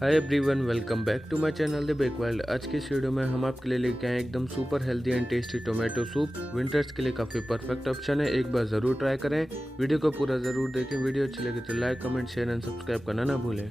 Hi everyone, welcome back to my channel the bake world. आज की इस वीडियो में हम आपके लिए लेके आए एकदम super healthy and tasty tomato soup. Winters के लिए काफ़ी परफेक्ट ऑप्शन है, एक बार ज़रूर ट्राई करें। वीडियो को पूरा ज़रूर देखें। वीडियो अच्छी लगे तो like, comment, share and subscribe करना ना भूलें।